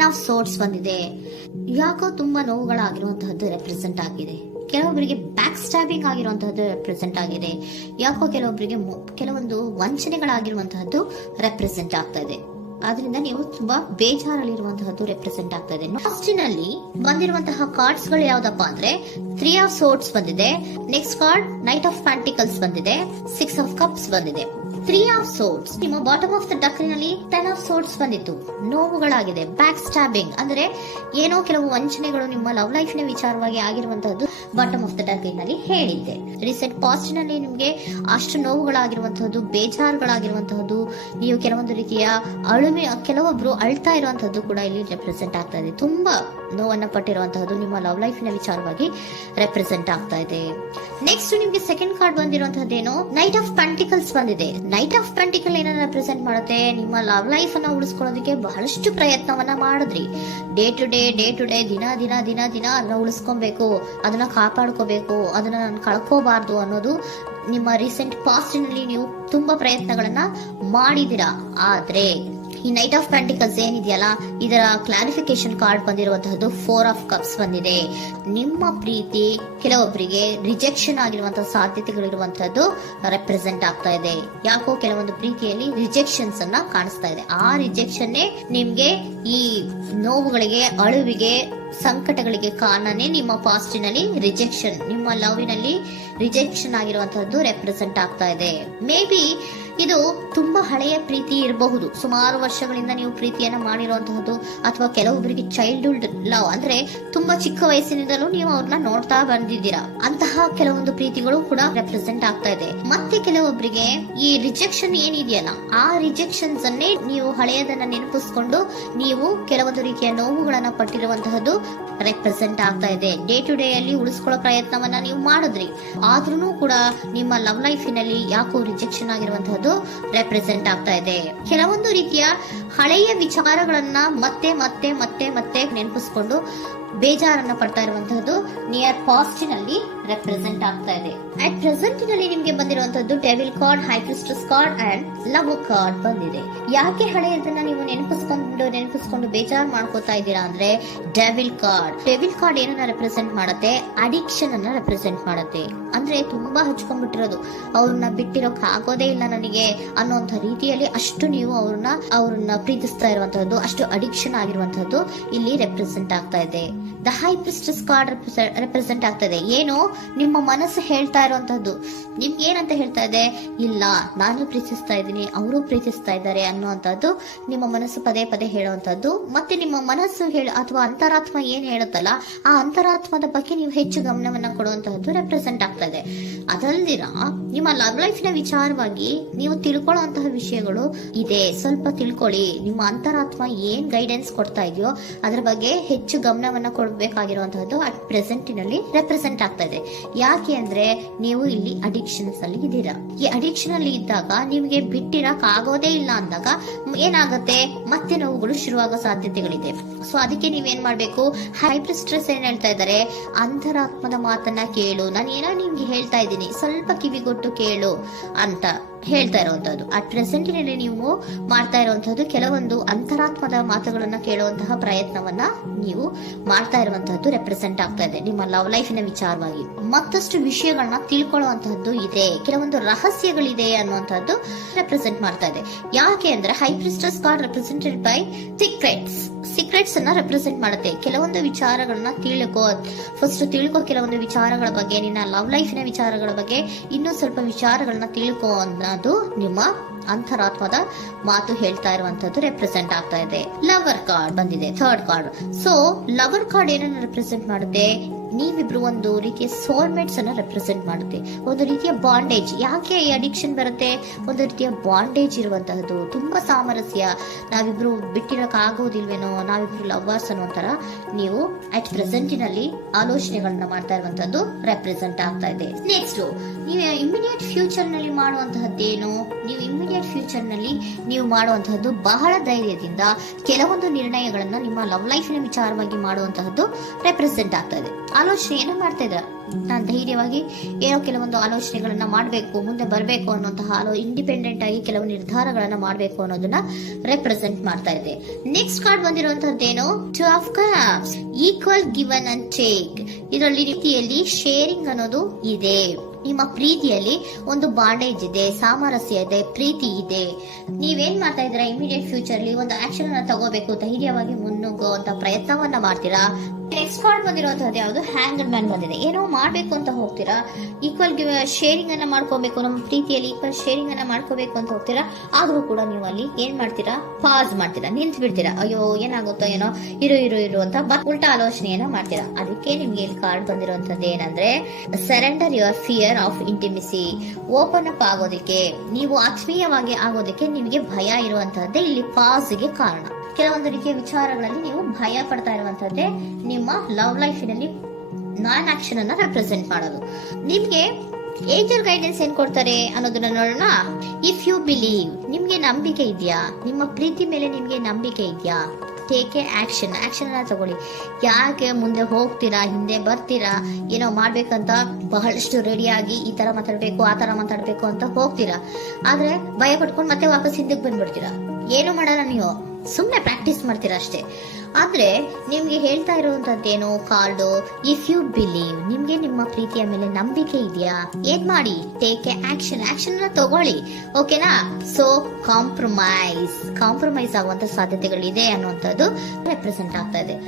10 of swords ಬಂದಿದೆ. ಯಾಕೋ ತುಂಬಾ ನೋವುಗಳಾಗಿರುವಂತಹದ್ದು ರೆಪ್ರೆಸೆಂಟ್ ಆಗಿದೆ. ಕೆಲವೊಬ್ಬರಿಗೆ ಬ್ಯಾಕ್ ಸ್ಟ್ಯಾಬಿಂಗ್ ಆಗಿರುವಂತಹದ್ದು ರೆಪ್ರೆಸೆಂಟ್ ಆಗಿದೆ. ಯಾಕೋ ಕೆಲವೊಬ್ಬರಿಗೆ ಕೆಲವೊಂದು ವಂಚನೆಗಳಾಗಿರುವಂತಹದ್ದು ರೆಪ್ರೆಸೆಂಟ್ ಆಗ್ತಾ ಇದೆ. ಆದ್ರಿಂದ ನೀವು ತುಂಬಾ ಬೇಜಾರಲ್ಲಿರುವಂತಹದ್ದು ರೆಪ್ರೆಸೆಂಟ್ ಆಗ್ತಾ ಇದೆ. ನಲ್ಲಿ ಬಂದಿರುವಂತಹ ಕಾರ್ಡ್ಸ್ ಗಳು ಯಾವ್ದಪ್ಪ ಅಂದ್ರೆ 3 ಆಫ್ ಸೋರ್ಟ್ಸ್ ಬಂದಿದೆ. Next card knight of pentacles ಬಂದಿದೆ. 6 ಆಫ್ ಕಪ್ಸ್ ಬಂದಿದೆ. 3 ಆಫ್ ಸೋರ್ಟ್ಸ್ ನಿಮ್ಮ ಬಾಟಮ್ ಆಫ್ ದ ಡಕ್ನಲ್ಲಿ 10 ಆಫ್ ಸೋರ್ಟ್ಸ್ ಬಂದಿತ್ತು. ನೋವುಗಳಾಗಿದೆ, ಬ್ಯಾಕ್ ಸ್ಟ್ಯಾಬಿಂಗ್ ಅಂದ್ರೆ ಏನೋ ಕೆಲವು ವಂಚನೆಗಳು ನಿಮ್ಮ ಲವ್ ಲೈಫ್ ನ ವಿಚಾರವಾಗಿ ಆಗಿರುವಂತಹದ್ದು ಬಾಟಮ್ ಆಫ್ ದ ಡಕ್ನಲ್ಲಿ ಹೇಳಿದ್ದೆ. ರೀಸೆಂಟ್ ಪಾಸ್ಟ್ ನಲ್ಲಿ ನಿಮ್ಗೆ ಅಷ್ಟು ನೋವುಗಳಾಗಿರುವಂತಹದ್ದು, ಬೇಜಾರುಗಳಾಗಿರುವಂತಹದ್ದು, ನೀವು ಕೆಲವೊಂದು ರೀತಿಯ ಕೆಲವೊಬ್ರು ಅಳ್ತಾ ಇರುವಂತಹದ್ದು ಕೂಡ ಇಲ್ಲಿ ರೆಪ್ರೆಸೆಂಟ್ ಆಗ್ತಾ ಇದೆ. ತುಂಬಾ ನೋವನ್ನ ಪಟ್ಟಿರುವಂತಹದ್ದು ನಿಮ್ಮ ಲವ್ ಲೈಫ್ ನ ವಿಚಾರವಾಗಿ ರೆಪ್ರೆಸೆಂಟ್ ಆಗ್ತಾ ಇದೆ. ನೆಕ್ಸ್ಟ್ ನಿಮ್ಗೆ ಸೆಕೆಂಡ್ ಕಾರ್ಡ್ ಬಂದಿರುವಂತಹದ್ದೇನು ನೈಟ್ ಆಫ್ ಪೆಂಟಿಕಲ್ಸ್ ಬಂದಿದೆ. ನೈಟ್ ಆಫ್ ಪೆಂಟಿಕಲ್ ಏನನ್ನ ರೆಪ್ರೆಸೆಂಟ್ ಮಾಡುತ್ತೆ, ನಿಮ್ಮ ಲವ್ ಲೈಫ್ ಅನ್ನ ಉಳಿಸ್ಕೊಳ್ಳೋದಕ್ಕೆ ಬಹಳಷ್ಟು ಪ್ರಯತ್ನವನ್ನ ಮಾಡಿದ್ರಿ. ಡೇ ಟು ಡೇ ದಿನ ಅದನ್ನ ಉಳಿಸ್ಕೊಬೇಕು, ಅದನ್ನ ಕಾಪಾಡ್ಕೋಬೇಕು, ಅದನ್ನ ನಾನು ಕಳ್ಕೋಬಾರ್ದು ಅನ್ನೋದು ನಿಮ್ಮ ರೀಸೆಂಟ್ ಪಾಸ್ಟ್ ನಲ್ಲಿ ನೀವು ತುಂಬಾ ಪ್ರಯತ್ನಗಳನ್ನ ಮಾಡಿದಿರಾ. ಆದ್ರೆ ಈ ನೈಟ್ ಆಫ್ ಪ್ಯಾಂಟಿಕಲ್ಸ್ ಏನಿದೆಯಲ್ಲ, ಇದರ ಕ್ಲಾರಿಫಿಕೇಶನ್ ಕಾರ್ಡ್ ಬಂದಿರುವಂತಹದ್ದು 4 ಆಫ್ ಕಪ್ಸ್ ಬಂದಿದೆ. ನಿಮ್ಮ ಪ್ರೀತಿ ಕೆಲವೊಬ್ಬರಿಗೆ ರಿಜೆಕ್ಷನ್ ಆಗಿರುವಂತಹ ಸಾಧ್ಯತೆಗಳಿರುವಂತಹದ್ದು ರೆಪ್ರೆಸೆಂಟ್ ಆಗ್ತಾ ಇದೆ. ಯಾಕೋ ಕೆಲವೊಂದು ಪ್ರೀತಿಯಲ್ಲಿ ರಿಜೆಕ್ಷನ್ಸ್ ಅನ್ನ ಕಾಣಿಸ್ತಾ ಇದೆ. ಆ ರಿಜೆಕ್ಷನ್ನೇ ನಿಮ್ಗೆ ಈ ನೋವುಗಳಿಗೆ, ಅಳುವಿಗೆ, ಸಂಕಟಗಳಿಗೆ ಕಾರಣನೇ ನಿಮ್ಮ ಪಾಸ್ಟಿನಲ್ಲಿ ರಿಜೆಕ್ಷನ್, ನಿಮ್ಮ ಲವ್ನಲ್ಲಿ ರಿಜೆಕ್ಷನ್ ಆಗಿರುವಂತಹದ್ದು ರೆಪ್ರೆಸೆಂಟ್ ಆಗ್ತಾ ಇದೆ. ಮೇ ಬಿ ಇದು ತುಂಬಾ ಹಳೆಯ ಪ್ರೀತಿ ಇರಬಹುದು. ಸುಮಾರು ವರ್ಷಗಳಿಂದ ನೀವು ಪ್ರೀತಿಯನ್ನ ಮಾಡಿರುವಂತಹದ್ದು, ಅಥವಾ ಕೆಲವೊಬ್ಬರಿಗೆ ಚೈಲ್ಡ್ಹುಡ್ ಲವ್ ಅಂದ್ರೆ ತುಂಬಾ ಚಿಕ್ಕ ವಯಸ್ಸಿನಿಂದಲೂ ನೀವು ಅವ್ರನ್ನ ನೋಡ್ತಾ ಬಂದಿದ್ದೀರಾ. ಅಂತಹ ಕೆಲವೊಂದು ಪ್ರೀತಿಗಳು ಕೂಡ ರೆಪ್ರೆಸೆಂಟ್ ಆಗ್ತಾ ಇದೆ. ಮತ್ತೆ ಕೆಲವೊಬ್ಬರಿಗೆ ಈ ರಿಜೆಕ್ಷನ್ ಏನಿದೆಯಲ್ಲ, ಆ ರಿಜೆಕ್ಷನ್ಸ್ ಅನ್ನೇ ನೀವು ಹಳೆಯದನ್ನ ನೆನಪಿಸ್ಕೊಂಡು ನೀವು ಕೆಲವೊಂದು ರೀತಿಯ ನೋವುಗಳನ್ನ ಪಟ್ಟಿರುವಂತಹದ್ದು ರೆಪ್ರೆಸೆಂಟ್ ಆಗ್ತಾ ಇದೆ. ಡೇ ಟು ಡೇ ಅಲ್ಲಿ ಉಳಿಸ್ಕೊಳ್ಳೋ ಪ್ರಯತ್ನವನ್ನ ನೀವು ಮಾಡಿದ್ರಿ, ಆದ್ರೂ ಕೂಡ ನಿಮ್ಮ ಲವ್ ಲೈಫಿನಲ್ಲಿ ಯಾಕೋ ರಿಜೆಕ್ಷನ್ ಆಗಿರುವಂತಹದ್ದು ರೆಪ್ರೆಸೆಂಟ್ ಆಗ್ತಾ ಇದೆ. ಕೆಲವೊಂದು ರೀತಿಯ ಹಳೆಯ ವಿಚಾರಗಳನ್ನ ಮತ್ತೆ ಮತ್ತೆ ಮತ್ತೆ ಮತ್ತೆ ನೆನಪಿಸ್ಕೊಂಡು ಬೇಜಾರನ್ನ ಪಡ್ತಾ ಇರುವಂತಹದ್ದು ನಿಯರ್ ಪಾಸ್ಟ್ ನಲ್ಲಿ ರೆಪ್ರೆಸೆಂಟ್ ಆಗ್ತಾ ಇದೆ. ಅಟ್ ಪ್ರೆಸೆಂಟ್ ನಲ್ಲಿ ನಿಮ್ಗೆ ಬಂದಿರುವಂತಹದ್ದು devil card, high priestess card and love card ಬಂದಿದೆ. ಯಾಕೆ ಹಳೆಯದನ್ನ ನೀವು ನೆನಪಿಸ್ಕೊಂಡು ಬೇಜಾರು ಮಾಡ್ಕೋತಾ ಇದ್ದೀರಾ ಅಂದ್ರೆ, ಡೆವಿಲ್ ಕಾರ್ಡ್ ಏನನ್ನ ರೆಪ್ರೆಸೆಂಟ್ ಮಾಡುತ್ತೆ, ಅಡಿಕ್ಷನ್ ಅನ್ನ ರೆಪ್ರೆಸೆಂಟ್ ಮಾಡುತ್ತೆ. ಅಂದ್ರೆ ತುಂಬಾ ಹಚ್ಕೊಂಡ್ಬಿಟ್ಟಿರೋದು, ಅವ್ರನ್ನ ಬಿಟ್ಟಿರೋಕ್ ಆಗೋದೇ ಇಲ್ಲ ನನಗೆ ಅನ್ನೋಂಥ ರೀತಿಯಲ್ಲಿ ಅಷ್ಟು ನೀವು ಅವ್ರನ್ನ ಪ್ರೀತಿಸ್ತಾ ಇರುವಂತಹದ್ದು, ಅಷ್ಟು ಅಡಿಕ್ಷನ್ ಆಗಿರುವಂತಹದ್ದು ಇಲ್ಲಿ ರೆಪ್ರೆಸೆಂಟ್ ಆಗ್ತಾ ಇದೆ. The high priestess card represent ಆಗ್ತಾ ಇದೆ. ಏನು ನಿಮ್ಮ ಮನಸ್ಸು ಹೇಳ್ತಾ ಇರುವಂತಹದ್ದು, ನಿಮ್ಗೆ ಏನಂತ ಹೇಳ್ತಾ ಇದೆ, ಇಲ್ಲ ನಾನು ಪ್ರೀತಿಸ್ತಾ ಇದ್ದೀನಿ, ಅವರು ಪ್ರೀತಿಸ್ತಾ ಇದ್ದಾರೆ ಅನ್ನುವಂಥದ್ದು ನಿಮ್ಮ ಮನಸ್ಸು ಪದೇ ಪದೇ ಹೇಳುವಂತಹದ್ದು. ಮತ್ತೆ ನಿಮ್ಮ ಮನಸ್ಸು ಅಥವಾ ಅಂತರಾತ್ಮ ಏನ್ ಹೇಳುತ್ತಲ್ಲ, ಆ ಅಂತರಾತ್ಮದ ಬಗ್ಗೆ ನೀವು ಹೆಚ್ಚು ಗಮನವನ್ನ ಕೊಡುವಂತಹದ್ದು ರೆಪ್ರೆಸೆಂಟ್ ಆಗ್ತಾ ಇದೆ. ಅದಲ್ದಿರ ನಿಮ್ಮ ಲವ್ ಲೈಫ್ ನ ವಿಚಾರವಾಗಿ ನೀವು ತಿಳ್ಕೊಳ್ಳುವಂತಹ ವಿಷಯಗಳು ಇದೆ. ಸ್ವಲ್ಪ ತಿಳ್ಕೊಳ್ಳಿ. ನಿಮ್ಮ ಅಂತರಾತ್ಮ ಏನ್ ಗೈಡೆನ್ಸ್ ಕೊಡ್ತಾ ಇದೆಯೋ ಅದ್ರ ಬಗ್ಗೆ ಹೆಚ್ಚು ಗಮನವನ್ನ ಕೊಡಬೇಕಾಗಿರುವಂತಹದ್ದು ಅಟ್ ಪ್ರೆಸೆಂಟ್ ನಲ್ಲಿ ರೆಪ್ರೆಸೆಂಟ್ ಆಗ್ತಾ ಇದೆ. ಯಾಕೆ ಅಂದ್ರೆ ನೀವು ಇಲ್ಲಿ ಅಡಿಕ್ಷನ್ಸ್ ಅಲ್ಲಿ ಇದ್ದೀರಾ. ಈ ಅಡಿಕ್ಷನ್ ಅಲ್ಲಿ ಇದ್ದಾಗ ನಿಮಗೆ ಬಿಟ್ಟಿರಕ್ ಆಗೋದೇ ಇಲ್ಲ ಅಂದಾಗ ಏನಾಗುತ್ತೆ, ಮತ್ತೆ ನೋವುಗಳು ಶುರುವಾಗೋ ಸಾಧ್ಯತೆಗಳಿದೆ. ಸೊ ಅದಕ್ಕೆ ನೀವೇನ್ ಮಾಡ್ಬೇಕು, ಹೈಪ್ರಿಸ್ಟ್ರೆಸ್ ಏನ್ ಹೇಳ್ತಾ ಇದ್ದಾರೆ, ಅಂತರಾತ್ಮದ ಮಾತನ್ನ ಕೇಳು, ನಾನು ಏನೋ ನಿಮ್ಗೆ ಹೇಳ್ತಾ ಇದ್ದೀನಿ, ಸ್ವಲ್ಪ ಕಿವಿಗೊಟ್ಟು ಕೇಳು ಅಂತ ಹೇಳ್ತಾ ಇರುವಂತದ್ದು. ಅಟ್ ಪ್ರೆಸೆಂಟ್ ನಲ್ಲಿ ನೀವು ಮಾಡ್ತಾ ಇರುವಂತಹದ್ದು ಕೆಲವೊಂದು ಅಂತರಾತ್ಮದ ಮಾತುಗಳನ್ನ ಕೇಳುವಂತಹ ಪ್ರಯತ್ನವನ್ನ ನೀವು ಮಾಡ್ತಾ ಇರುವಂತಹದ್ದು ರೆಪ್ರೆಸೆಂಟ್ ಆಗ್ತಾ ಇದೆ. ನಿಮ್ಮ ಲವ್ ಲೈಫಿನ ವಿಚಾರವಾಗಿ ಮತ್ತಷ್ಟು ವಿಷಯಗಳನ್ನ ತಿಳ್ಕೊಳ್ಳುವಂತಹದ್ದು ಇದೆ, ಕೆಲವೊಂದು ರಹಸ್ಯಗಳಿದೆ ಅನ್ನುವಂಥದ್ದು ರೆಪ್ರೆಸೆಂಟ್ ಮಾಡ್ತಾ ಇದೆ. ಯಾಕೆ ಅಂದ್ರೆ high priestess card represented by secrets ಅನ್ನ ರೆಪ್ರೆಸೆಂಟ್ ಮಾಡುತ್ತೆ. ಕೆಲವೊಂದು ವಿಚಾರಗಳನ್ನ ತಿಳ್ಕೊ ಕೆಲವೊಂದು ವಿಚಾರಗಳ ಬಗ್ಗೆ, ನಿನ್ನ ಲವ್ ಲೈಫಿನ ವಿಚಾರಗಳ ಬಗ್ಗೆ ಇನ್ನೂ ಸ್ವಲ್ಪ ವಿಚಾರಗಳನ್ನ ತಿಳ್ಕೊ ಅನ್ನೋದು ನಿಮ್ಮ ಅಂತರಾತ್ಮದ ಮಾತು ಹೇಳ್ತಾ ಇರುವಂತದ್ದು ರೆಪ್ರೆಸೆಂಟ್ ಆಗ್ತಾ ಇದೆ. ಲವರ್ ಕಾರ್ಡ್ ಬಂದಿದೆ, third card. So lover card ಏನನ್ನ ರೆಪ್ರೆಸೆಂಟ್ ಮಾಡುತ್ತೆ, ನೀವಿಬ್ರು ಒಂದು ರೀತಿಯ ಸೋಲ್ಮೇಟ್ಸ್ ಅನ್ನ ರೆಪ್ರೆಸೆಂಟ್ ಮಾಡುತ್ತೆ. ಒಂದು ರೀತಿಯ ಬಾಂಡೇಜ್. ಯಾಕೆ ಈ ಅಡಿಕ್ಷನ್ ಬರುತ್ತೆ, ಒಂದು ರೀತಿಯ ಬಾಂಡೇಜ್ ಇರುವಂತಹದ್ದು, ತುಂಬಾ ಸಾಮರಸ್ಯ, ನಾವಿಬ್ರು ಬಿಟ್ಟಿರಕ್ ಆಗೋದಿಲ್ವೇನೋ, ನಾವಿಬ್ರು ಲವರ್ಸ್ ಅನ್ನೋ ತರ ನೀವು ಅಟ್ ಪ್ರೆಸೆಂಟಿನಲ್ಲಿ ಆಲೋಚನೆಗಳನ್ನ ಮಾಡ್ತಾ ಇರುವಂತದ್ದು ರೆಪ್ರೆಸೆಂಟ್ ಆಗ್ತಾ ಇದೆ. ನೆಕ್ಸ್ಟ್ ನೀವು ಇಮಿಡಿಯೇಟ್ ಫ್ಯೂಚರ್ ನಲ್ಲಿ ಮಾಡುವಂತಹದ್ದೇನು, ನೀವು ಇಮಿಡಿಯೇಟ್ ಫ್ಯೂಚರ್ ನಲ್ಲಿ ನೀವು ಮಾಡುವಂತಹದ್ದು ಬಹಳ ಧೈರ್ಯದಿಂದ ಕೆಲವೊಂದು ನಿರ್ಣಯಗಳನ್ನ ನಿಮ್ಮ ಲವ್ ಲೈಫಿನ ವಿಚಾರವಾಗಿ ಮಾಡುವಂತಹದ್ದು ರೆಪ್ರೆಸೆಂಟ್ ಆಗ್ತಾ ಇದೆ. ಆಲೋಚನೆಯನ್ನ ಮಾಡ್ತಾ ಇದ್ರ. ನಾನು ಧೈರ್ಯವಾಗಿ ಏನೋ ಕೆಲವೊಂದು ಆಲೋಚನೆಗಳನ್ನ ಮಾಡಬೇಕು, ಮುಂದೆ ಬರಬೇಕು ಅನ್ನೋಂತಹ ಇಂಡಿಪೆಂಡೆಂಟ್ ಆಗಿ ಕೆಲವು ನಿರ್ಧಾರಗಳನ್ನ ಮಾಡಬೇಕು ಅನ್ನೋದನ್ನ ರೆಪ್ರೆಸೆಂಟ್ ಮಾಡ್ತಾ ಇದೆ. ನೆಕ್ಸ್ಟ್ ಕಾರ್ಡ್ ಬಂದಿರುವಂತದ್ದೇನು, 2 of cups, equal given and take. ಇದರಲ್ಲಿ ರೀತಿಯಲ್ಲಿ ಶೇರಿಂಗ್ ಅನ್ನೋದು ಇದೆ. ನಿಮ್ಮ ಪ್ರೀತಿಯಲ್ಲಿ ಒಂದು ಬಾಂಡೇಜ್ ಇದೆ, ಸಾಮರಸ್ಯ ಇದೆ, ಪ್ರೀತಿ ಇದೆ. ನೀವೇನ್ ಮಾಡ್ತಾ ಇದ್ದೀರಾ, ಇಮಿಡಿಯೇಟ್ ಫ್ಯೂಚರ್ ಅಲ್ಲಿ ಒಂದು ಆಕ್ಷನ್ ಅನ್ನ ತಗೋಬೇಕು, ಧೈರ್ಯವಾಗಿ ಮುನ್ನುಗ್ಗುವಂತ ಪ್ರಯತ್ನವನ್ನ ಮಾಡ್ತೀರಾ. ನೆಕ್ಸ್ಟ್ ಕಾರ್ಡ್ ಬಂದಿರುವಂತದ್ದು ಯಾವುದು, ಹ್ಯಾಂಗರ್ ಮ್ಯಾನ್ ಬಂದಿದೆ. ಏನೋ ಮಾಡ್ಬೇಕು ಅಂತ ಹೋಗ್ತೀರಾ, ಈಕ್ವಲ್ ಶೇರಿಂಗ್ ಅನ್ನ ಮಾಡ್ಕೋಬೇಕು, ನಮ್ಮ ಪ್ರೀತಿಯಲ್ಲಿ ಈಕ್ವಲ್ ಶೇರಿಂಗ್ ಅನ್ನ ಮಾಡ್ಕೋಬೇಕು ಅಂತ ಹೋಗ್ತೀರಾ. ಆದ್ರೂ ಕೂಡ ನೀವು ಅಲ್ಲಿ ಏನ್ ಮಾಡ್ತೀರಾ, ಪಾಸ್ ಮಾಡ್ತೀರಾ, ನಿಂತು ಬಿಡ್ತೀರಾ. ಅಯ್ಯೋ ಏನಾಗುತ್ತೋ ಏನೋ, ಇರು ಅಂತ ಉಲ್ಟಾ ಆಲೋಚನೆಯನ್ನ ಮಾಡ್ತೀರಾ. ಅದಕ್ಕೆ ನಿಮ್ಗೆ ಇಲ್ಲಿ ಕಾರ್ಡ್ ಬಂದಿರುವಂತದ್ದು ಏನಂದ್ರೆ, surrender your fear of intimacy. Open up ಆಗೋದಕ್ಕೆ, ನೀವು ಆತ್ಮೀಯವಾಗಿ ಆಗೋದಕ್ಕೆ ನಿಮಗೆ ಭಯ ಇರುವಂತಹದ್ದೇ ಇಲ್ಲಿ ಪಾಸ್ಗೆ ಕಾರಣ. ಕೆಲವೊಂದು ರೀತಿಯ ವಿಚಾರಗಳಲ್ಲಿ ನೀವು ಭಯ ಪಡ್ತಾ ಇರುವಂತದ್ದೇ ನಿಮ್ಮ ಲವ್ ಲೈಫಿನಲ್ಲಿ ನಾನ್ ಆಕ್ಷನ್ ಅನ್ನ ರೆಪ್ರೆಸೆಂಟ್ ಮಾಡೋದು. ನಿಮ್ಗೆ ಏಂಜಲ್ ಗೈಡೆನ್ಸ್ ಏನ್ ಕೊಡ್ತಾರೆ ಅನ್ನೋದನ್ನ ನೋಡೋಣ. ಇಫ್ ಯು ಬಿಲೀವ್, ನಿಮ್ಗೆ ನಂಬಿಕೆ ಇದೆಯಾ, ನಿಮ್ಮ ಪ್ರೀತಿ ಮೇಲೆ ನಿಮ್ಗೆ ನಂಬಿಕೆ ಇದೆಯಾ, ಟೇಕ್ ಎ ಆಕ್ಷನ್ ಅನ್ನ ತಗೊಳ್ಳಿ. ಯಾಕೆ ಮುಂದೆ ಹೋಗ್ತೀರಾ, ಹಿಂದೆ ಬರ್ತೀರಾ, ಏನೋ ಮಾಡ್ಬೇಕಂತ ಬಹಳಷ್ಟು ರೆಡಿಯಾಗಿ ಈ ತರ ಮಾತಾಡ್ಬೇಕು ಆ ತರ ಮಾತಾಡ್ಬೇಕು ಅಂತ ಹೋಗ್ತೀರಾ. ಆದ್ರೆ ಭಯ ಪಟ್ಕೊಂಡು ಮತ್ತೆ ವಾಪಸ್ ಹಿಂದಕ್ಕೆ ಬಂದ್ಬಿಡ್ತೀರಾ. ಏನು ಮಾಡಲ್ಲ, ನೀವು ಸುಮ್ನೆ ಪ್ರಾಕ್ಟೀಸ್ ಮಾಡ್ತೀರಾ ಅಷ್ಟೇ. ಆದ್ರೆ ನಿಮ್ಗೆ ಹೇಳ್ತಾ ಇರುವಂತದ್ದೇನು ಕಾರ್ಡು, ಇಫ್ ಯು ಬಿಲೀವ್, ನಿಮ್ಗೆ ನಿಮ್ಮ ಪ್ರೀತಿಯ ಮೇಲೆ ನಂಬಿಕೆ ಇದೆಯಾ, ಏನ್ ಮಾಡಿ, ಟೇಕ್ ಎ ಆಕ್ಷನ್ ಅನ್ನ ತಗೊಳ್ಳಿ. ಓಕೆನಾ. ಸೊ ಕಾಂಪ್ರಮೈಸ್ ಆಗುವಂತ ಸಾಧ್ಯತೆಗಳಿದೆ ಅನ್ನುವಂಥದ್ದು ರೆಪ್ರೆಸೆಂಟ್ ಆಗ್ತಾ ಇದೆ.